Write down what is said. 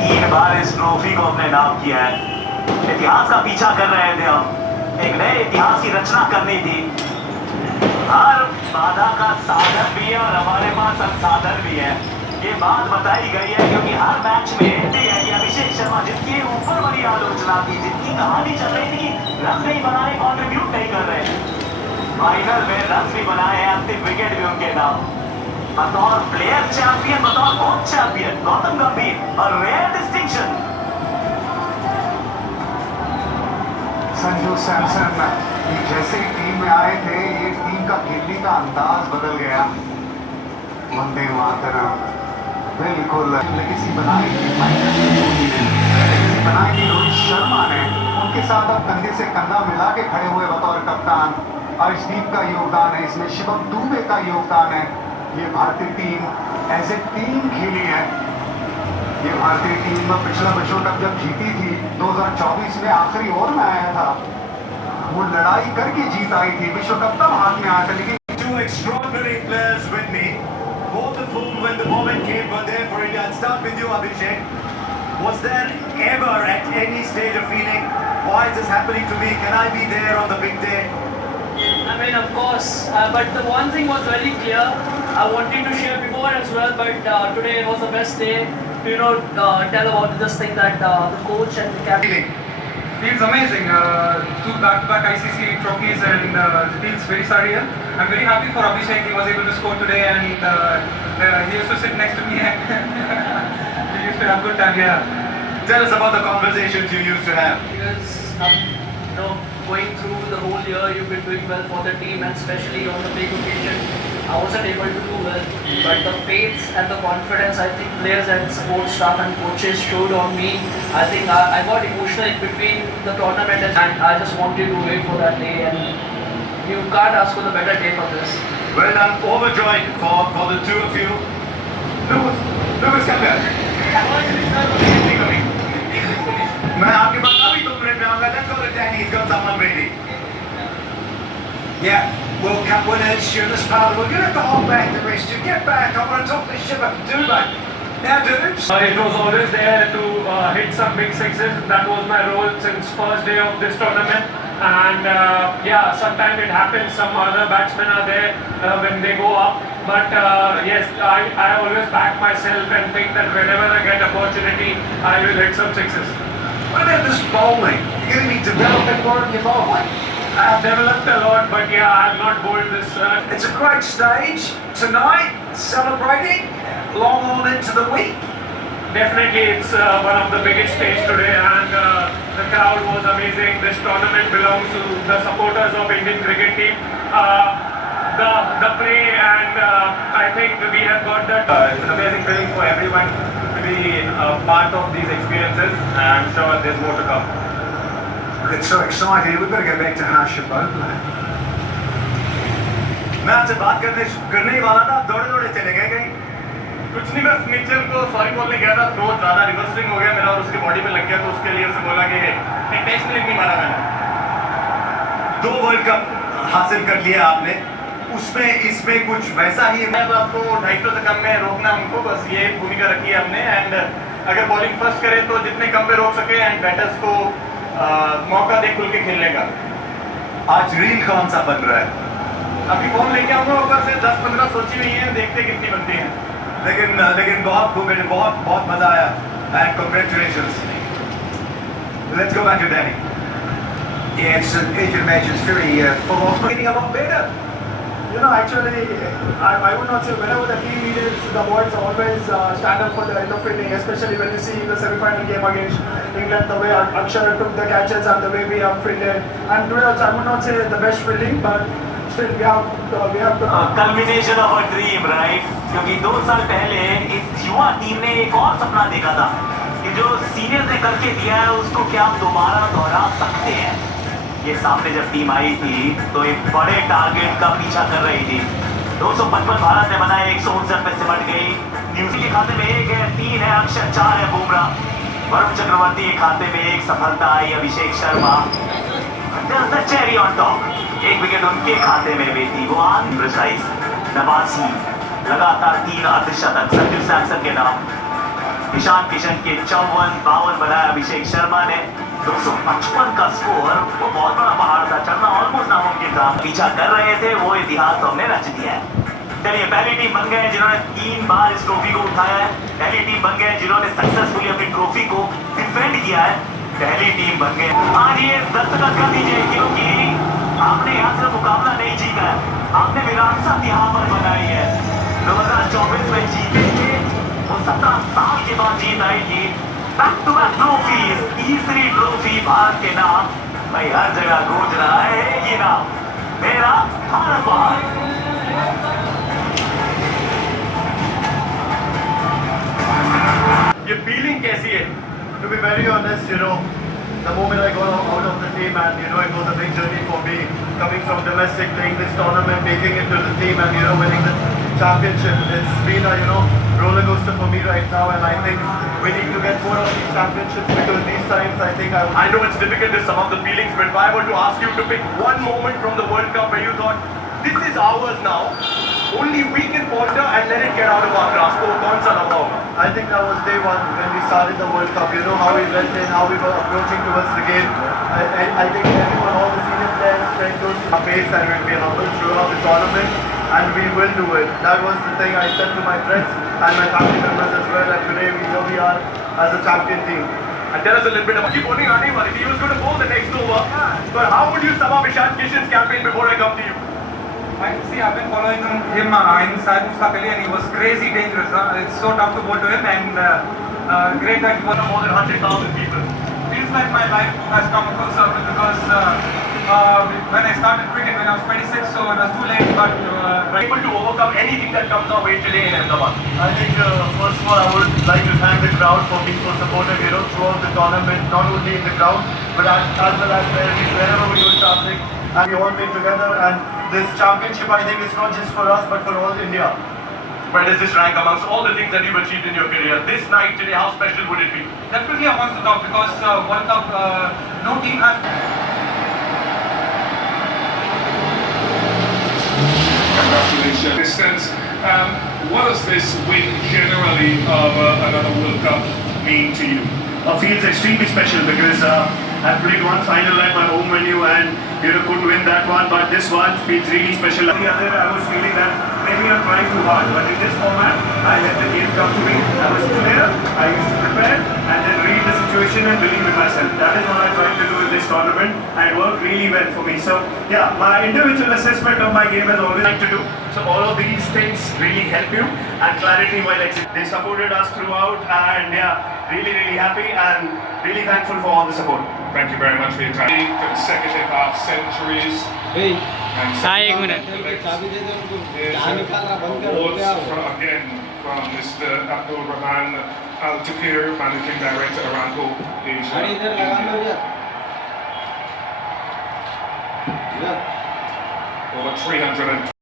3 बार इस ट्रॉफी को अपने नाम किया है। इतिहास का पीछा कर रहे थे हम, एक नए इतिहास की रचना करनी थी। हर बाधा का साधन भी है और हमारे पास संसाधन भी है, ये बात बताई गई है। क्योंकि हर मैच में कि अभिषेक शर्मा जिनकी ऊपर बड़ी आलोचना थी, जिनकी कहानी चल रही थी कि रन नहीं बनाए, कॉन्ट्रीब्यूट नहीं कर रहे, फाइनल में रन भी बनाए हैं, अंतिम विकेट भी उनके नाम। बतौर प्लेयर चैंपियन, बतौर कोच चैंपियन गौतम गंभीर और रेयर डिस्टिंक्शन। संजू सैमसन जैसे ही टीम में आए थे, ये टीम का खेलने का अंदाज बदल गया। वंदे मातरम बिल्कुल लेगेसी बनाई रोहित शर्मा ने, उनके साथ अब कंधे से कंधा मिला के खड़े हुए बतौर कप्तान। अर्शदीप का योगदान है इसमें, शिवम दुबे का योगदान है। ये भारतीय टीम एज ए टीम खेली है। ये भारतीय टीम पिछला विश्व कप जब जीती थी 2024 में, आखिरी ओवर में आया था, वो लड़ाई करके जीत आई थी। विश्व कप तब हाथ में आया था, लेकिन Two extraordinary players with me, both of whom when the moment came were there for India. I'll start with you, Abhishek. Was there ever at any stage of feeling, why is this happening to me? Can I be there on the big day? I mean, of course, but the one thing was very clear. I wanted to share before as well, but today was the best day to tell about this thing that the coach and the captain. Feels amazing. Two back-to-back ICC trophies and feels very surreal. I'm very happy for Abhishek. He was able to score today, and he used to sit next to me and we used to have a good time. Yeah. Tell us about the conversations you used to have. Because going through the whole year, you've been doing well for the team, and especially on the big occasion, I wasn't able to do well. But the faith and the confidence I think players and support staff and coaches showed on me, I think I got emotional in between the tournament, and I just wanted to wait for that day, and you can't ask for the better day for this. Well, I'm overjoyed for the two of you. Lucas, come here. मैं आपके पास अभी 2 minute में आऊंगा। Let's go to Danny. He's got someone ready. Yeah, World Cup winners, you're in this part of the world. You have to hold back the rest. You get back. I want to talk this shit up. Do mate. Now, dudes. It was always there to hit some big sixes. That was my role since first day of this tournament. And yeah, sometimes it happens. Some other batsmen are there when they go up. But yes, I always back myself and think that whenever I get opportunity, I will hit some sixes. What about this bowling? You're going to be developing more in your bowling. I've developed a lot, but yeah, I've not bowled this. It's a great stage tonight, celebrating long on into the week. Definitely, it's one of the biggest stage today, and the crowd was amazing. This tournament belongs to the supporters of Indian cricket team. The play, and I think we have got that. It's an amazing feeling for everyone to be part of these experiences, and I'm sure there's more to come. It's so exciting. We've got to go back to Harsha Bhopal. मैं आपसे बात करने ही वाला था, दौड़े चले गए कहीं। कुछ नहीं, बस मिचेल को सॉरी बोलने गया था, थ्रो ज़्यादा रिवर्स स्विंग हो गया मेरा और उसके बॉडी पे लग गया, तो उसके लिए उसे बोला कि इंटेंशनली नहीं मारा मैंने। 2 वर्ल्ड कप हासिल कर लिया आपने, उसमें इसमें कुछ वैसा ही है। तो आपको 250 से कम में रोकना उनको, बस ये भूमिका रखी है हमने। एंड अगर बॉलिंग फर्स्ट करें तो जितने कम पे रोक सके, एंड बैटर्स को मौका दे खुल के खेलने का। आज रील कौन सा बन रहा है? अभी फोन लेके आऊँगा, ऊपर से 10-15 सोची हुई है, देखते कितनी बनती हैं। लेकिन बहुत मजा आया, and congratulations. Let's go back to Danny. Yeah, as you can imagine, it's very full on. Getting a lot better. You know, actually, I would not say whenever the team leaders, the boys always stand up for the end of inning, especially when you see the semi-final game against England, the way Akshar took the catches and the way we have fielded. And today also, I would not say the best fielding, but still we have to. Culmination of a dream, right? क्योंकि 2 साल पहले इस युवा team ने एक और सपना देखा था कि जो सीनियर ने करके दिया है उसको क्या हम दोबारा दोहरा सकते हैं। ये सामने जब टीम आई थी तो एक बड़े टारगेट का पीछा कर रही थी। 255 भारत ने बनाए, 159 पे सिमट गई। न्यूजीलैंड के खाते में 1 है, 3 है अक्षर, 4 है बुमराह। वरुण चक्रवर्ती के खाते में 1 सफलता आई, Abhishek Sharma cherry on top, 1 wicket उनके खाते में भी थी, वो अनप्रिसाइज। नवासी लगातार 3 अर्धशतक संजू सैमसन के नाम। ईशान किशन के 54-52 बनाया अभिषेक शर्मा ने। 255 का स्कोर, वो बहुत बड़ा पहाड़ था, चढ़ना ऑलमोस्ट नामुमकिन था। पीछा कर रहे थे, वो इतिहास हमने रच दिया है। चलिए, पहली टीम बन गए जिन्होंने 3 बार इस ट्रॉफी को उठाया है। पहली टीम बन गए जिन्होंने सक्सेसफुली अपनी ट्रॉफी को डिफेंड किया है। पहली टीम बन गए। आज ये दस्तखत कर दीजिए, क्योंकि आपने यहाँ से मुकाबला नहीं जीता है, आपने विरासत यहाँ पर बनाई है। 2024 में जीतेंगे, वो 17 साल के बाद जीत आई थी। बैक टू बैक ट्रॉफीज, तीसरी ट्रॉफी भारत के नाम। भाई हर जगह गूंज रहा है ये नाम, मेरा भारत महान। ये फीलिंग कैसी है? To be very honest, you know, the moment I got out of the team, and you know, it was a big journey for me, coming from domestic, playing this tournament, making it to the team, and you know, winning the championship. It's been a roller coaster for me right now, and I think we need to get more of these championships, because these times I think I know it's difficult to sum up the feelings, but if I were to ask you to pick one moment from the World Cup where you thought, this is ours now, only we can ponder and let it get out of our grasp, वो कौन सा लम्हा होगा? I think that was day one when we started the World Cup. You know how we went in, how we were approaching towards the game. I think everyone, all the senior players, played those pace, and we'll be humble throughout the tournament, and we will do it. That was the thing I said to my friends and my family members as well. And today we are as a champion team. And tell us a little bit about bowling aane wali thi. He was going to bowl the next over. But how would you sum up Ishan Kishan's campaign before I come to you? See, I've been following him in Syed Mushtaq Ali, and he was crazy dangerous. It's so tough to bowl to him, and great that he was More than 100,000 people. feels like my life has come full circle, because when I started cricket when I was 26, so it was too late, but Able to overcome anything that comes our way today in Ahmedabad. I think first of all I would like to thank the crowd for being so supportive, you know, throughout the tournament, not only in the ground but as well as wherever we were traveling, and we all played together. And this championship, I think, is not just for us but for all India. Where does this rank amongst all the things that you've achieved in your career? This night today, how special would it be? definitely amongst the top, because World Cup, no team has. Congratulations. Distance. What does this win generally of another World Cup mean to you? Feels extremely special because I played one final at my home venue and couldn't win that one, but this one feels really special. The other, I was feeling that maybe I'm trying too hard, but in this format, I let the game come to me. I was clear, I used to prepare and then read the situation and believe in myself. That is what I tried to do in this tournament, and it worked really well for me. So yeah, my individual assessment of my game has always liked to do. So all of these things really help you, and clarity while executing. They supported us throughout, and yeah, really happy and really thankful for all the support. Thank you very much for your time. Consecutive half centuries. And एक minute awards again from Mr. Abdul Rahman Al Tukir, Managing Director Aramco Asia. Over 300